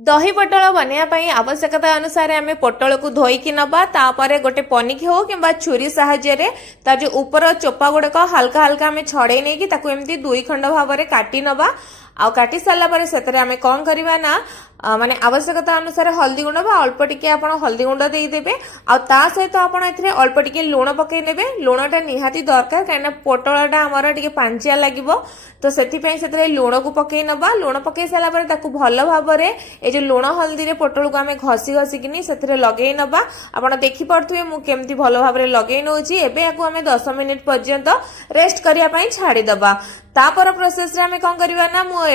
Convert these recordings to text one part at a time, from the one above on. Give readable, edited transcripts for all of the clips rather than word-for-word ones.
दही पटल बनवाई आवश्यकता अनुसार आम पटल को धोईकी नवा तापर गोटे पनिकी हो कि छुरी साहाय्य तार जो ऊपर चोपा गुड़क हल्का हल्का आम छड़े नहीं एमती 2 खंड भाव में काटी नवा आउ काटी सारा पर से आम कौन करवा ना माने आवश्यकता अनुसार हल्दी गुंड अल्प टिके आपण हल्दी गुंड देदेवे आ सहित आपण एथिरे अल्प टिके लुण पकई नेबे लुणटा निहाती दरकार कहीं पोटलटा आमर टिके पांचिया लागिबो तो सेथिपई सेथिरे लुण को पकई नबा लुण पकई सारा पर ताकू भल भाव रे ए जो लुण हल्दी रे पोटल को आमे घसी घसी किनी सेथिरे लगेई नबा आपण देखि पड़थुवे मु केमती भल भाव रे लगेई नउची एबे याकू आमे 10 मिनिट पर्यंत रेस्ट करिया पई छाड़ी दबा तापर प्रोसेस रे आमे कोन करबा ना मु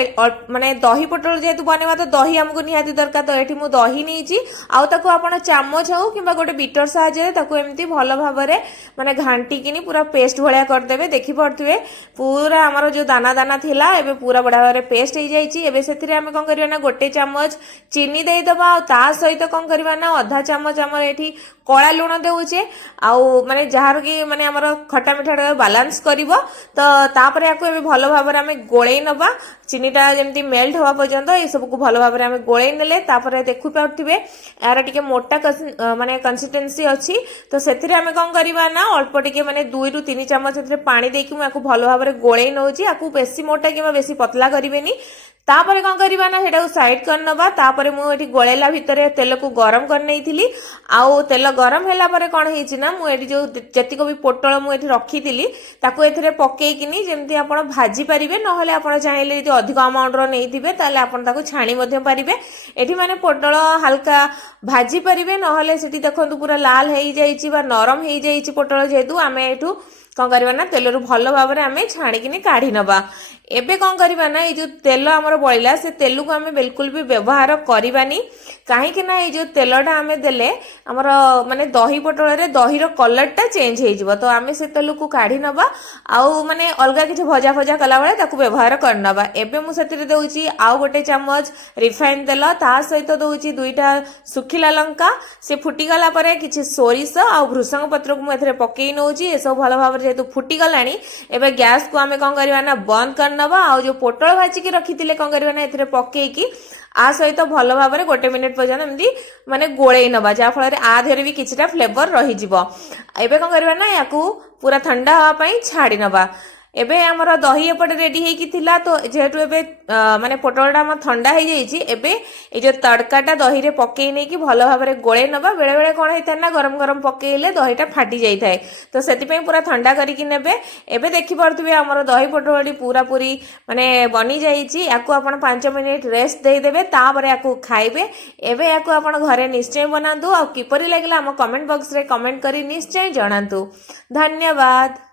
माने दही पोटल जेतु बनेबा तो दही हमको निहाती दरकार तो एठी मु दही नीची आउ ताकू आपण चामच हो किबा गोटे बीटर साहाय्य ताकू एमती भल भाव रे माने घांटी किनी पूरा पेस्ट भलिया कर देबे देखि पड़थुवे पूरा हमर जो दाना दाना थिला एबे पूरा बडा भाव रे पेस्ट हो जाईची एबे सेथिरे आमे कोन करबा ना गोटे चामच चीनी देई दबा आ ता सहित कोन करबा ना आधा चामच हमर एठी कला लुण देउचे आउ माने जहार की माने हमर खट्टा मिठा बैलेंस करिवो तो तापर याको एबे भल भाव रे आमे गोळेई नबा चीनीटा जेमती मेल्ट होवा पर्यंत ए सब को भल भाव रे आमे गोळेई नेले तापर देखु पाउथिबे यार टिके मोटा माने कंसिस्टेंसी अछि तो सेथिरे आमे कोन करबा ना अल्प टिके माने 2 रु 3 चम्मच सेथिरे पानी देकी मु याको भल भाव रे गोळेई नउची याको बेसी मोटा किबा बेसी पतला करिवेनी तापर कौन करबा ना सेटा साइड कर नबा तापर मु एठी गोळेला भितरे तेल को गरम कर नैथिली आउ तेल गरम हैला परे कोन हेछि ना मु एठी जो जतिको भी पोटल मु एठी रखिथिली ताको एथिरे पकेई किनी जेमती आपण भाजी परिबे नहले आपण चाहिले यदि अधिक अमाउंट रो नैथिबे ताले आपण ताको छाणी मध्ये परिबे एठी माने पोटल हल्का भाजी परिबे नहले सेठी देखंतु पूरा लाल हेई जाईची बा नरम हेई जाईची पोटल जेतु आमे एठू कौन करबा ना तेल रु भल भाव रे आमे छाणी किनी काढी नबा एबे कौन करबा ना ए जो तेल हमर बळिला से तेल को आमे बिल्कुल भी व्यवहार करबानी काहे कि ना ए जो तेलटा आमे देले हमर माने दही पोटल रे दही रो कलरटा चेंज हे जिवो तो आमे से तेल को काढी नबा आउ माने अलगा किछ भजा भजा कला बेले ताकू व्यवहार कर नबा एबे मु सेतिरे देउची आउ गोटे चम्मच रिफाइन तेल ता सहित देउची 2टा सुखिला लंका से फुटी गला परे किछ सोरिस आ भृसंग पत्र को मु एथरे पकेई नउची ए सब भल भाव रे जेतु फुटी गलानी एबे गैस को आमे कोन करबा ना बंद कर नबा आ जो पोटल भाजी की रखिथिले कोन करबा ना एथरे पकेई की आ सहित भल भाव रे गोटे मिनिट पर्यंत एमदी माने गोळेई नबा जा फल रे आ धेरे भी किछटा फ्लेवर रही जिवो एबे कोन करबा ना याकू पूरा ठंडा हवा पई छाडी नबा एबे हमर दही एपटे रेडी हे की थिला तो जेहेतु एबे माने पोटलटा हम ठंडा हे जाईची एबे ए जो तड़काटा दही रे पकेई नै की भल भाव रे गोळे नबा बेले बेले कोन हेता ना गरम गरम पकेइले दहीटा फाटी जाई थाए तो सेति पई पूरा ठंडा करी की नेबे एबे देखि परथुबे हमर दही पोटलडी पूरा पूरी माने बनी जाईची याकू आपण 5 मिनिट रेस्ट देई देबे तापर याकू खाइबे एबे याकू आपण घरे निश्चय बनांतु आ किपरि लागला हम कमेंट बॉक्स रे कमेंट करी निश्चय जणांतु धन्यवाद।